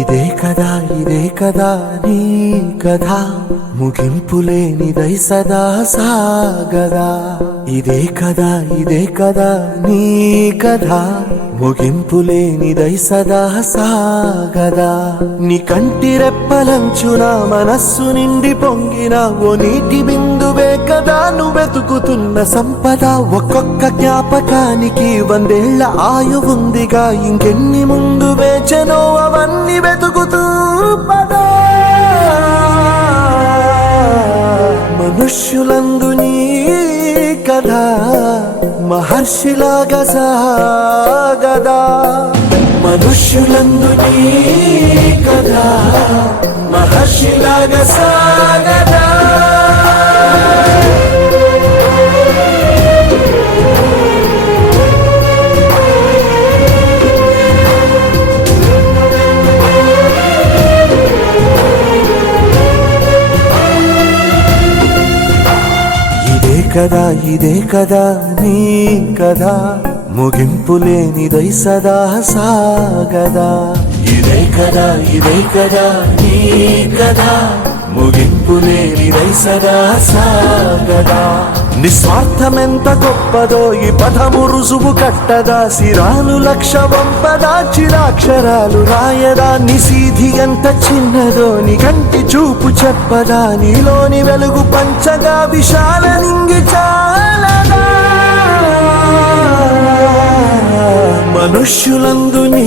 ఇదే కదా నీ కథ ముగింపులేనిదై సదా సాగదా. ఇదే కదా నీ కథ ముగింపులేనిదై సదా సాగదా. నీ కంటి రెప్పలంచున మనస్సు నిండి పొంగిన ఓ నీటి బిందువే కదా నువ్వెతుకుతున్న సంపద. ఒక్కొక్క జ్ఞాపకానికి 100 ఏళ్ల ఆయువుందిగా, ఇంకెన్ని ముందు వేచనో అవన్నీ వెతుకుతూ పదా. మనుష్యులందు నీ కథ మహర్షిలాగా సాగదా. మనుష్యులందు నీ కథ మహర్షిలాగా సాగదా. ఇదే కదా నీ కథ ముగింపులేనిదై సదా సాగదా. ఇదే కదా నీ కథ ముగింపులేనిదై సదా సాగదా. నిస్వార్థమెంత గొప్పదో ఈ పదము రుజువు కట్టదా. సిరాలు లక్ష వంపదా, చిరాక్షరాలు రాయదా. నిశీధి ఎంత చిన్నదో నీ కంటి చూపు చెప్పదా. నీలోని వెలుగు పంచగా విశాల నింగి చాలదా. మనుష్యులందు నీ